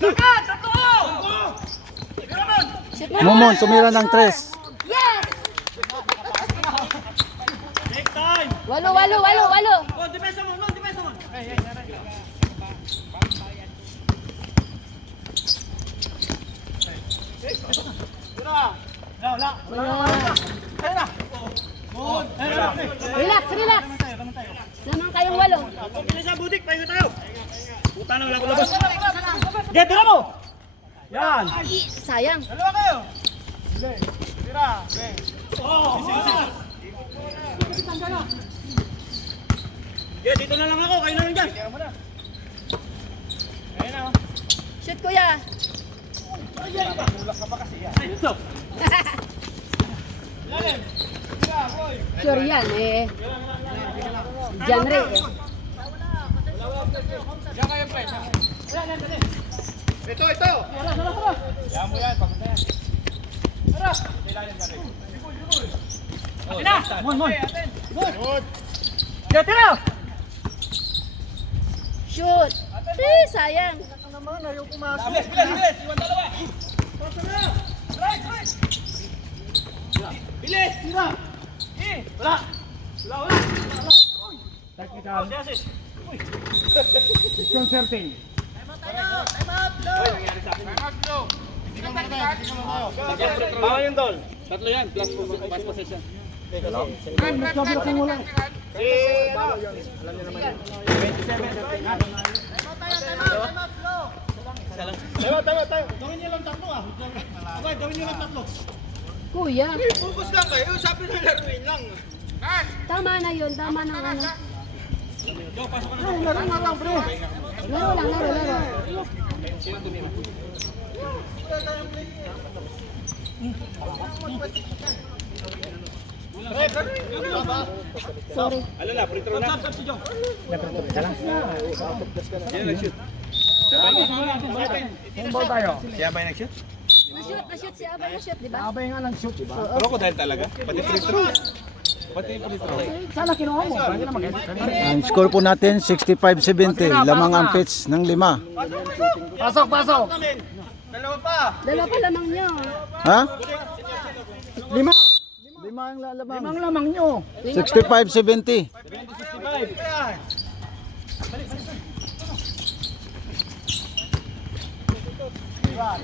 Sakat! Tatlo! Shoot mo. Momon, tumira ng 3. Yes! Next time! Walo. Oh, depensa mo, depensa mo. Wala. Wala. Ayun na. Good. Ayun na. Relax. Naman kayong walo. Bilis sa butik, pahinga tayo. Puta na, wala ko labas. Get, tira mo! Yan. Sayang. Dalawa kayo. Tira. Oh! Get, dito na lang ako. Kayo na lang dyan. Ayun na. Shoot, kuya. Tulak ka pa kasi yan. Ito. Lalim. Tira, boy. Sure yan, eh. Genre, eh. Diyan kayo, pre. Ito. Yan mo yan, pagod na yan. Tara. Tira. Mon. Good. Get, tira. Shoot. Sayang. Bilis. Iwan dalawa. Bilis. Tira. Wala. Technical. Assist. Disconcerting. Bawal yung dol. Tatlo yan, plus possession. Tayo. Gawin niyo lang tatlo ah. Okay, gawin niyo lang tatlo. Kuya. Focus lang kayo, sabi na laruin lang. Tama na yun. Tama na ano. Go, pasok ka na. Laro lang, pre. Laro lang. Sorry. Ano na, free throw na. Yan, nag-shoot. Kung ball tayo. Siya ba yung nag-shoot? Na-shoot si Abay. Na-shoot, di ba? Abay nga nag-shoot, diba? Crocodile talaga? Pati free throw? Pati free throw. Sana kinuha mo. Pwede na mag-edit. Ang score po natin 65-70. Lamang ang pitch ng 5. Pasok. Dalawa pa. Dalawa pa lamang nyo. Ha? 5 ang lalamang. ang lamang nyo. 65-70. 65.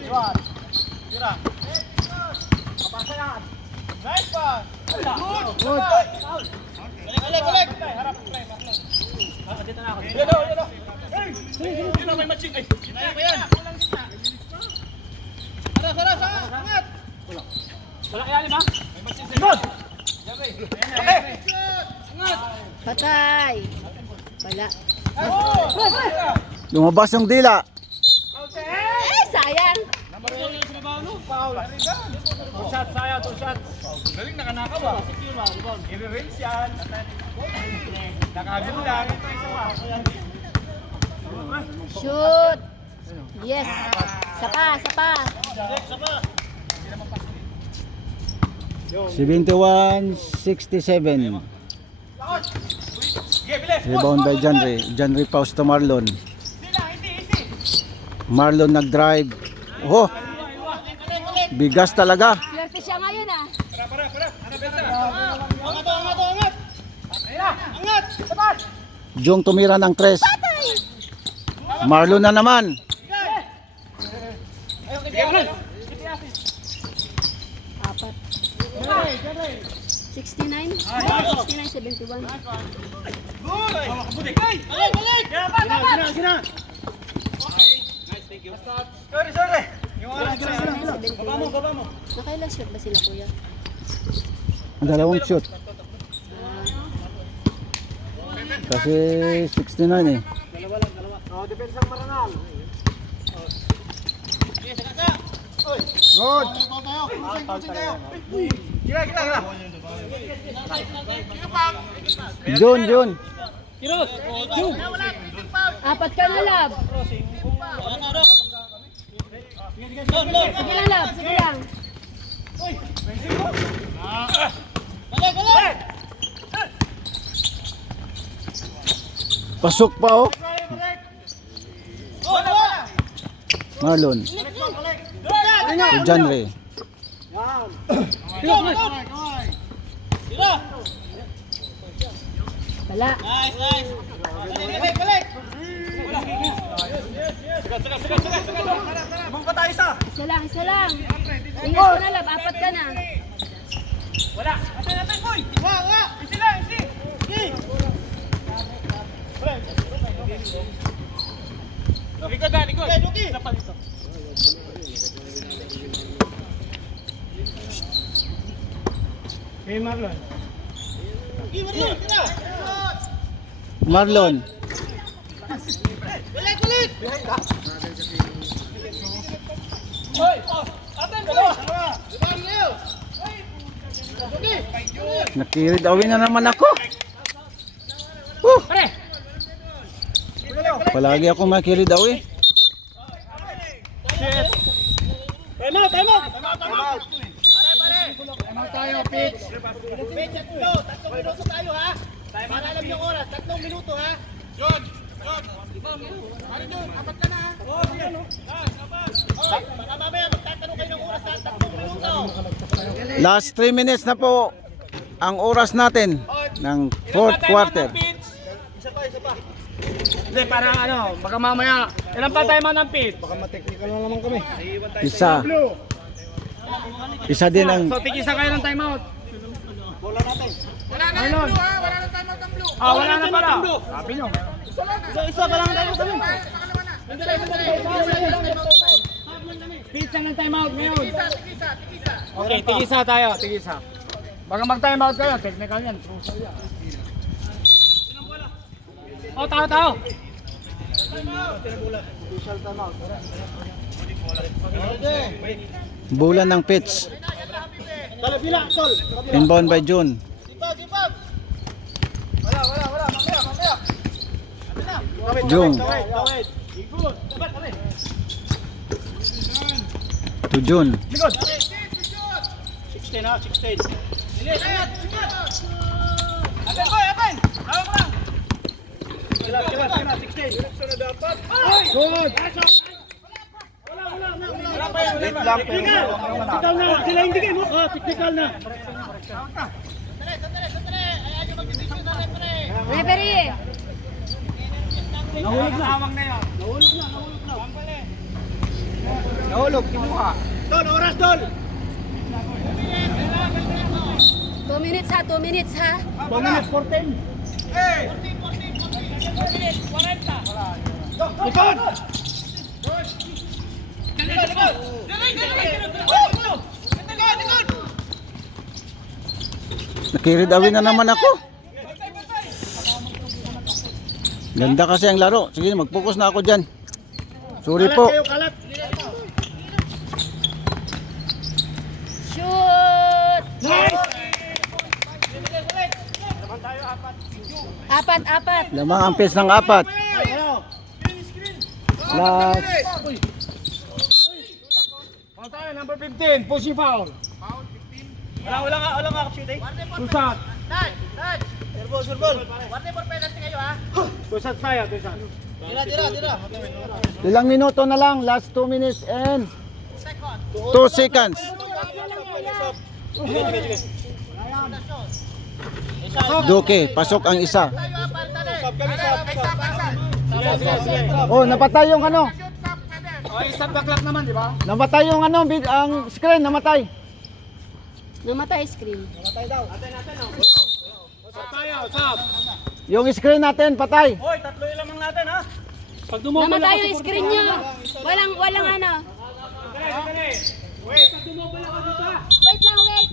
Iwan. Tira. Kapasa yan. Nice pass. Good. Balik. Harap. Dito na ako. Dito. Dito may matching. Ay, sinaya pa yan. Saras. Angat. Wala kaya lima? May matching. Good. Okay. Angat. Patay. Wala. Lumabas yung dila. Sayang. Foul. Two shots. Galing nakanakaw ba? I-rinse yan. Nakagulang. Shoot. Yes. Sapa. 71-67. Rebound by Janry paus to Marlon. Marlon nag-drive. Oh! Bigas talaga. Swerte siya ngayon, ah. Angat! Tapas! Jong tumira ng 3. Marlon na naman. Apat. 69? 69, 71. Balik! Sorry! Baba mo. Nakailan shoot ba sila, kuya? Ang dalawang shoot. Kasi 69 eh. Depensa ang Maranal. Good. Gila. Jun. Apat ka na, lab. Sige lang, lab. Sige lang. Pasok pa oh. Marlon. Si John Ray. Wala. Isa lang. Tingin ko na, lab. Apat ka na. Okay, Marlon. Marlon. Nakirid awin na naman ako. Palagi ako makirid awin. Time out. Ano tayo, pitch? 3 minuto tayo ha. Para alam yung oras, 3 minuto ha. John. Apat ka na ha. Baka mamaya magtatanong kayo ng oras ha. 3 minuto. Last 3 minutes na po ang oras natin ng fourth quarter. Isa pa. Hindi, para ano, baka mamaya, ilan pa tayo man ng pitch? Baka Technical na naman kami. Isa din ang So, tigisa kayo ng timeout. Bola natin. Wala na ang blue. Wala na pala. Sabi nyo. Isa pa lang tayo kami. Pitch lang ng timeout ngayon. Okay, tigisa tayo, tigisa. Baka mag-timeout kayo, technical yan. Tao. bulan ng pitch. Bila, tol. Inbound by June. Sipag. Wala. Mamaya. June Tawid. to June. Likod. 16 ha, 16. Sila, 16. Good. Technical na. Sila hindi kayo. Technical na. Referee. Nahulog na. Awang na yun. Nahulog, kinuha. Don, oras, Don. 2 minutes ha, 2 minutes ha. 2 minutes 14. Likod! Nakirid awin na naman ako. Ganda kasi ang laro. Sige, mag-focus na ako dyan. Sorry po. Kalat. Shoot! Nice! Apat. Lamang ang pitch ng 4. Last. Tayo, number 15, pushing foul. Wala nga shooting. Tusat. Surbol. Warte for penalty kayo ha. Tusat tayo, tusat. Tira. Ilang minuto na lang. Last 2 minutes and 2 seconds. Duke, pasok ang isa. Oh, napatay yung ano. Stop the clock naman, di ba? Namatay yung ano, ang screen, namatay. Namatay screen. Stop tayo, stop. Yung screen natin, patay. Hoy, 3 lamang natin ha. Pag dumumula Namatay yung screen niya. Walang ano. Wait lang, wait.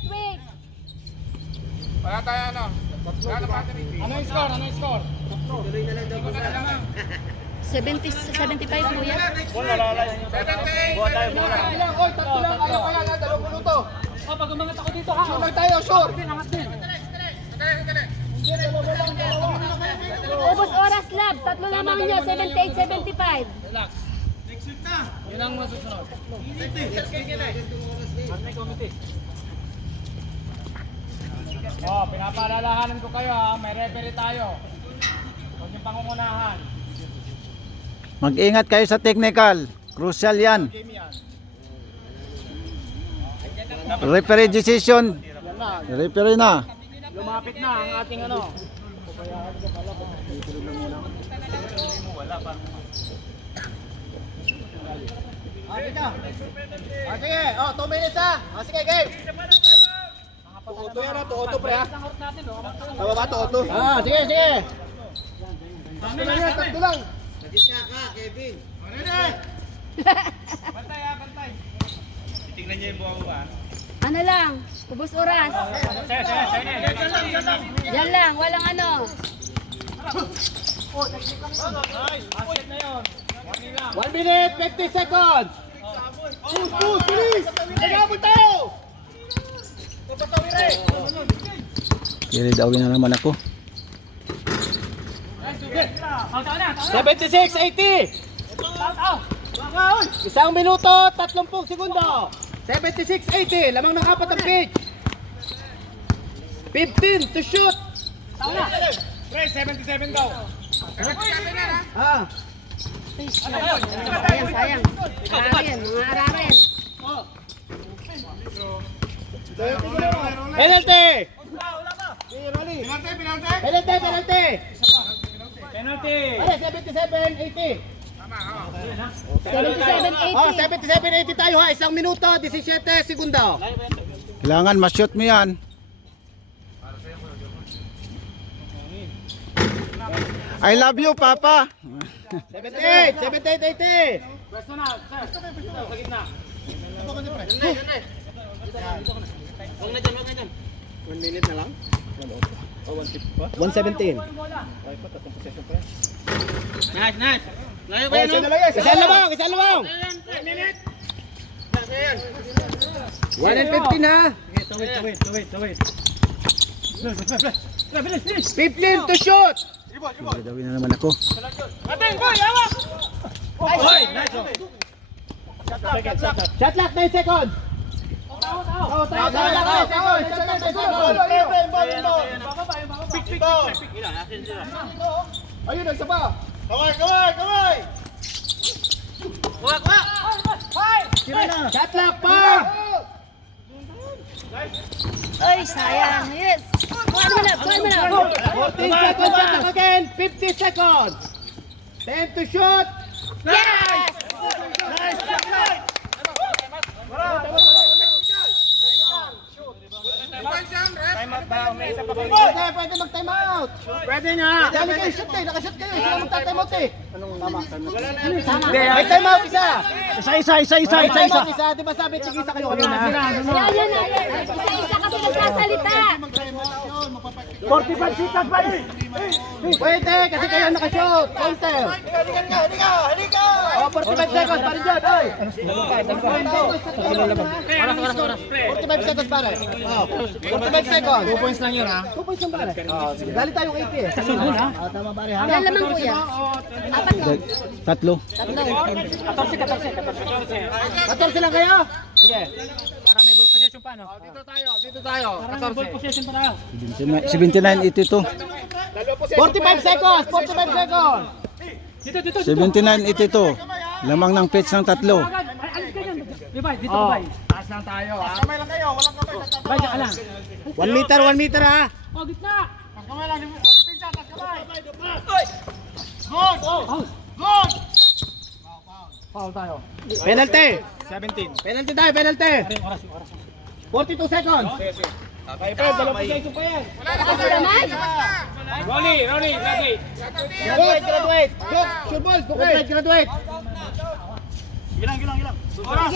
Wala tayo ano. Ano yung score? 75 kuya. Buha tayo, bola. Oy, tatlo lang kayo kaya nga, 2 minuto. Pag umangat ako dito ha. Sure lang tayo, sure. Ubos oras lab, tatlo lamang nyo, 78, 75. Yun ang masusunod. Oh, pinapaalalahanan ko kayo ha, may referee tayo. Huwag yung pangungunahan. Mag-ingat kayo sa technical. Crucial yan. Game yan. Referee decision. Yan na. Referee na. Lumapit na ang ating ano. Sige, 2 minutes ha. Sige, game. Tuoto yan ha, tuoto pre ha. Tama ba, tuoto? Sige. Tatlo lang yan, tatlo lang. Nagisa ka, Kevin. Bantay. Tingnan niyo yung buha mo ba? Ano lang, ubos oras. Yan lang, walang ano. Basket na yun. 1 minute, 50 seconds. Push, bilis. Nagabot tayo. 'Kilid awin na naman ako. 76-80. 1 minuto, 30 segundo. 76-80, lamang ng 4 ang pitch. 15 to shoot. Pre, 77 daw. Ah, Sayang. Ararin, mga ararin. penalty. Penalty. Penalty. Penalty. Ay, 77-80. 77, 80. 77-80 tayo ha. 1 minuto, 17 segundo. Kailangan ma-shoot mo yan. I love you, Papa. 78-80. Pwesto na, sir. Sa gitna. 1 minute na lang. 117. Nice. Layo Oh, isa lamang. 1 and 15 ha. Wait. 15 to shoot. Kilid awin na naman ako. Ating, boy, hawak! Hoy, nice. Shot clock 9 seconds. Ayun, isa pa. Kamay. Shot clock pa. Ay, sayang. Yes. Kuhan mo na. 14 seconds. Shot clock again. 50 seconds. 10 to shoot. Yes! Pwede mag-time out. Pwede nga. Dali kayo, shoot kayo. Nakashoot kayo. Sila magta-time out eh. Tama. May time out isa. Isa. May time out isa. Di ba sabi tigisa kayo kanina? Yan. Isa-isa kasi nagsasalita. 45 seconds pa rin. Pwede, kasi kayo nakashoot. Counter. Halika. Oh, 45 seconds pa rin dyan. Oy. 45 seconds pa rin. Oh, 45 seconds. 2 points lang yun, ha? 2 points lang pare. Oh, sige. Dali tayong 80 eh. Tama pare ha. Yan lamang kuya. Apat lang. Tatlo. Tatlo. 14 lang kayo? Sige. Para may ball possession pa, no? Dito tayo. 14. Ball possession pa tayo. 79-82. 45 seconds. 45 seconds. 79-82. Lamang ng pitch ng tatlo. Dito ka, bay. Taas lang tayo, ha? Kamay lang kayo. Walang kamay. Bay, dyan ka lang. 1 meter ha. Oh, gitna. Ang kamay lang. Alipinsa, taas kamay. Good! Foul tayo. Penalty. 17. Penalty tayo, penalty. Oras. 42 seconds. Okay, Fred, dalawang possession pa yan. Kasi naman. Ronnie, graduate. Graduate. Good. Sure ball. Graduate. Gilang. Sige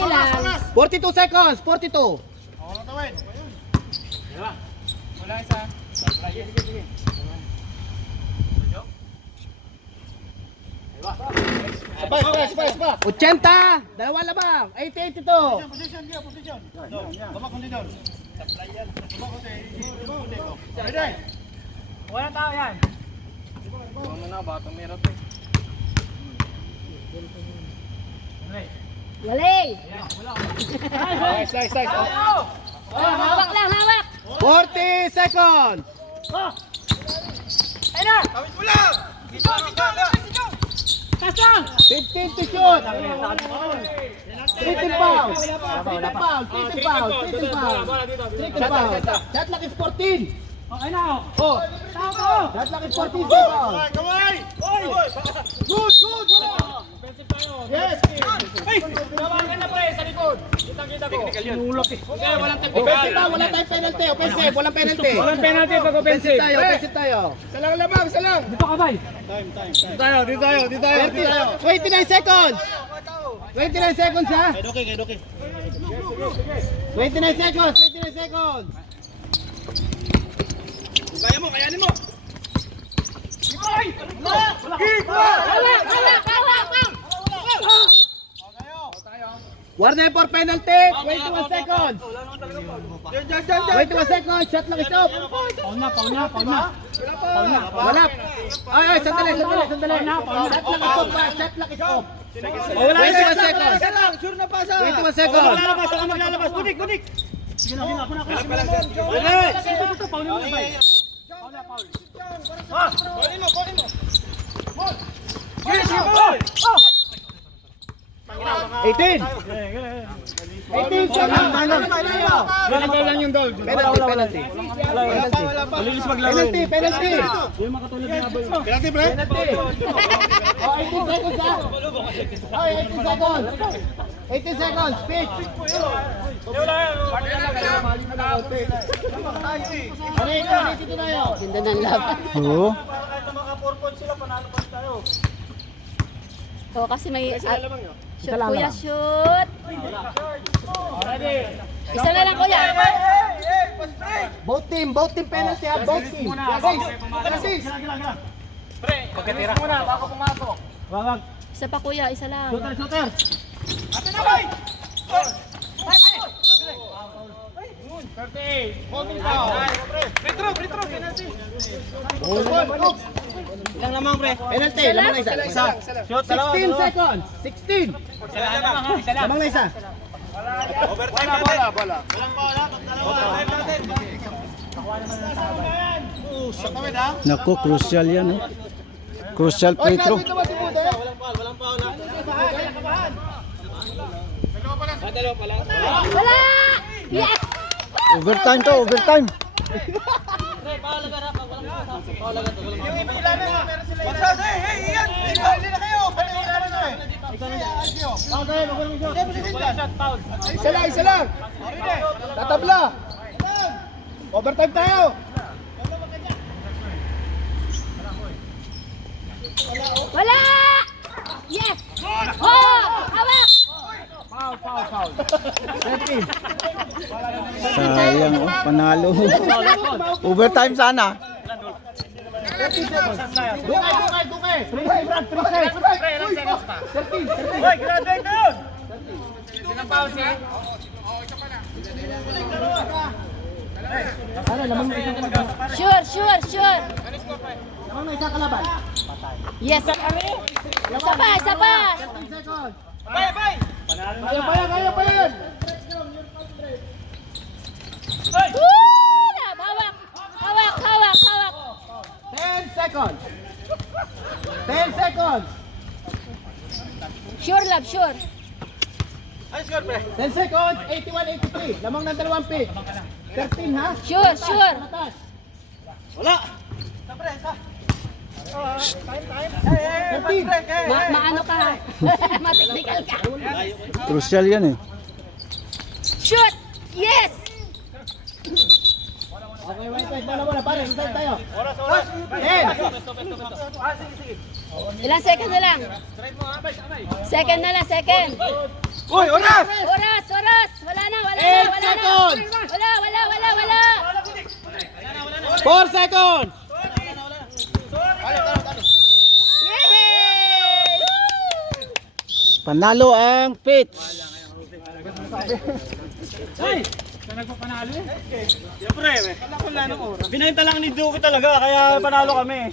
lang. 42 seconds, 42. Ako na tawid. Wala isa. Sabay. 80, dalawa labang. 80, 82. Position. Babak kondisyon. Babak kondisyon. Ready? Wala tao yan. Ano na, baka meron to. Galing. Nice. Hawak lang, hawak. 40 seconds. Kawit mo lang! Dito! 15 to shoot. 15 foul. 15 foul. Shot clock is 14. Okay na Oh. Shot clock is 14 seconds. Kamay! Good. Offensive tayo. Yes. Tawagan na pre, sa likod. Kita ko. Technical yun. Sinulok eh. Okay, walang technical. Offensive tayo, wala tayong penalty. Offensive, walang penalty. Walang penalty pag offensive. Offensive tayo. Isa lang lamang, isa lang. Dito ka bay. Dito tayo. 29 seconds. 29 seconds ha? Kay Doki. 29 seconds. Kayanin mo. Hawak. Warning for penalty. 21 seconds. 21 seconds. Shot lock is off. Paul na. Wala. Ay, sandali. Shot lock is off. 21 seconds. 21 seconds. Maglalabas. Gunik. Eighteen. 18 seconds. Ganito lang yung goal. Penalty. Malinis maglaro. Penalty. Yung makatulad na boy. Penalty. Oh, 18 seconds ha. Oh, 18 seconds. 18 seconds. Pitch. Ano dito na yun? Ganda ng laban. Oo. Oo, kasi may... Shoot, kuya, shoot. Isa na lang, kuya. Both team penalty ha. Both team. Assist. Pagkatira muna, baka pumasok. Isa pa, kuya, isa lang. Shooter. Holding foul. Retro, penalty. Ilang lamang pre? Penalty. Lamang na isa. Shoot, 16 seconds. 16. Isa lang. Lamang na isa. Overtime natin. Bola. Naku, crucial yan. Oh. Crucial free throw. Wala! Yes! Overtime to, overtime. Isa lang. Tatabla. Overtime tayo. Wala! Yes! Oh! Hawak! Foul. Sayang, oh, panalo. Overtime sana. 30 seconds. Dukay. 3 side. Pre, ilang seconds pa? 13. Hoy, graduate na yun! Ilang foul siya? Ano, lamang na isang kalaban. Sure. Lamang na isang kalaban. Yes! Isa pa! 13 seconds. Bay! Kaya pa yan. Woo! Hawak! 10 seconds. 10 seconds. Sure, love, sure. 10 seconds. 81-83. Lamang ng dalawang pick. 13 ha? Sure. Matas. Wala! 13. Maano ka ha? Ma-technical ka. Crucial yan eh. Shoot! Yes! Okay, wait. Bola. Pare, side tayo. 10. Ilang second na lang? Second na lang, second. Uy, oras! Oras, oras. Wala na, wala na, 8 wala na. seconds! Wala. 4 seconds! Yay! Panalo ang pitch. Siyempre, binenta lang ni Duki talaga, kaya panalo kami.